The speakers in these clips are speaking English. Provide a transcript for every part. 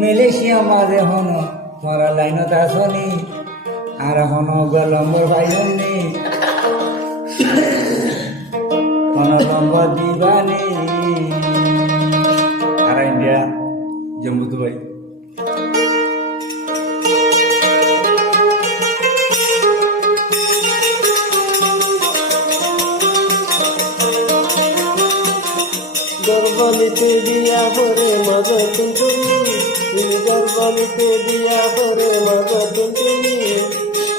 Malaysia মাঝে হন মরা লাইনত আসনি আর হন গলম্বর ভাইজনি হন লম্বর দিবানি আর ইন্ডিয়া জম্মু দুবাই গর্বলিতে দিয়া ভরে মজা তুমি গর্বলিতে দিয়া ভরে মজা তুমি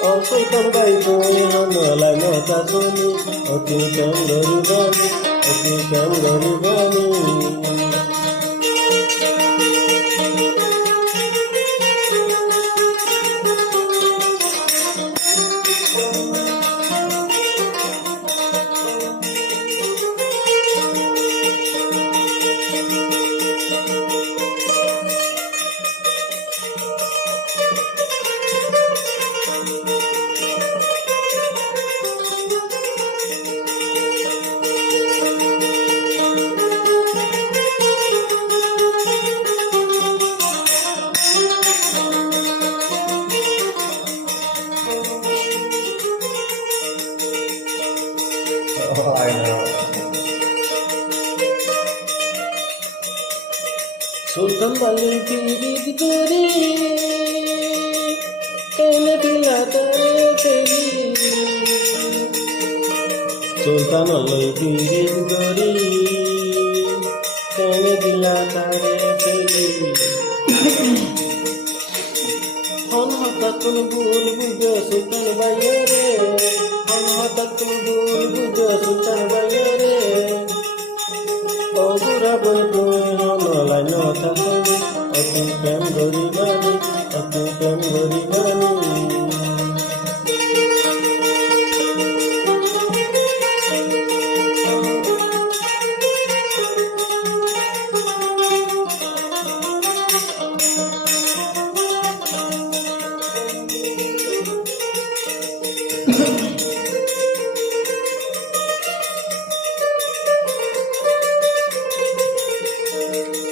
অসুলতান ভাই তুমি হনলাই নতা শুনি অতি কাম গরিবানি অতি কাম গরিবানি Oh, I know. সুলতান বালির পিরিত করি কেনে দিলা তারে ফেরি সুলতান বালির পিরিত করি কেনে দিলা তারে ফেরি হন হঠাৎ কোন ভুল বুঝো সুলতান বাইরে হন হঠাৎ কোন ভুল বুঝো সুলতান বাইরে অগুরা বই তুই হনলাই নতা শুনি অতি প্রেম গরিবানি অতি প্রেম গরিবানি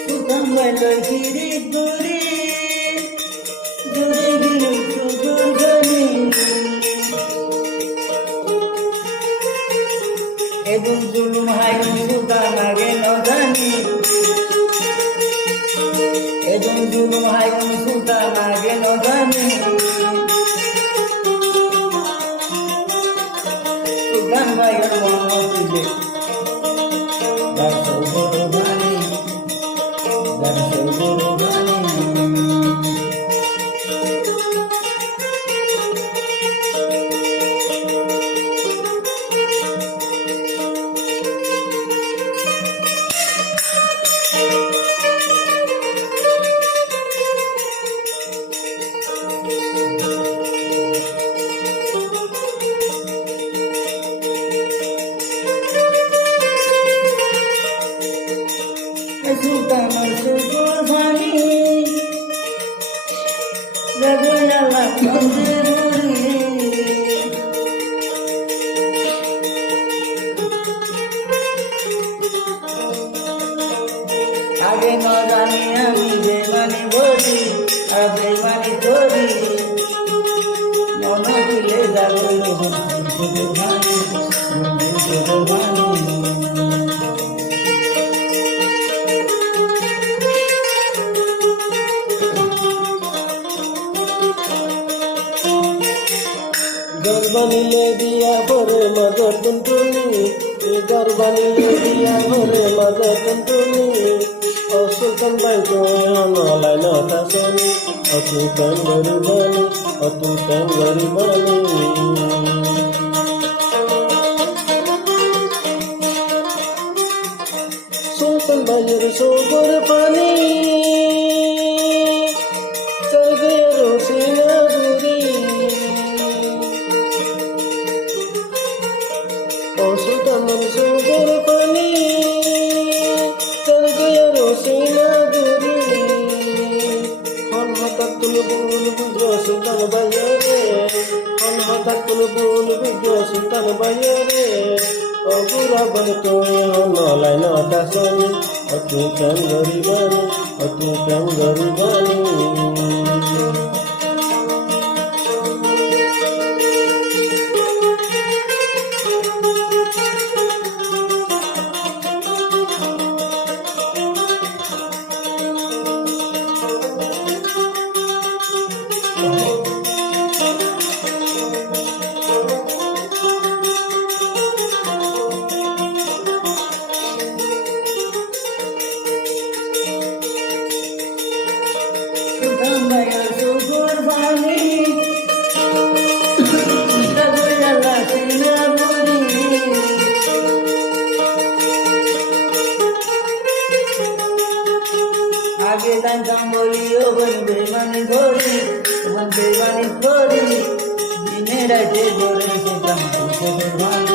Sukambaloi kirit duri, duri bilu sugur gani. Ebun zulum hayun sultan age nodani. Ebun zulum hayun sultan age nodani. Sultan bayar mono tuje, dar soboro bani. Dan soboro bani. Sultan al-Sugur bani, Zaguna lakon zeruri. Age no jani ami bemani boli, ar bemani tori. Mono dile jagolo sugur bani, sugur bani. গর্বানিলে দিয়া ভরে মজা টুনটুনি গর্বানিলে দিয়া ভরে মজা টুনটুনি অসুলতান ভাই তুই হনলাই নতা শুনি অতি প্রেম গরিবানি অতি প্রেম গরিবানি সুলতান ভাইয়ের সগর পানি সর্গের সিনা গুরি সুলতান সগর পানি সর্গের সিনা গুরি হন হঠাৎ তুমি ভুল বুঝো সুলতান বাইরে হন হঠাৎ তুমি ভুল বুঝো সুলতান বাইরে অগুরা বল তুই হনলাই নতা শুনি তুই প্রেম গরিবানি তুই প্রেম গরিবানি আগে জানতাম বলি ও বেমানি করি দিনে রাতে ধরে সেতাম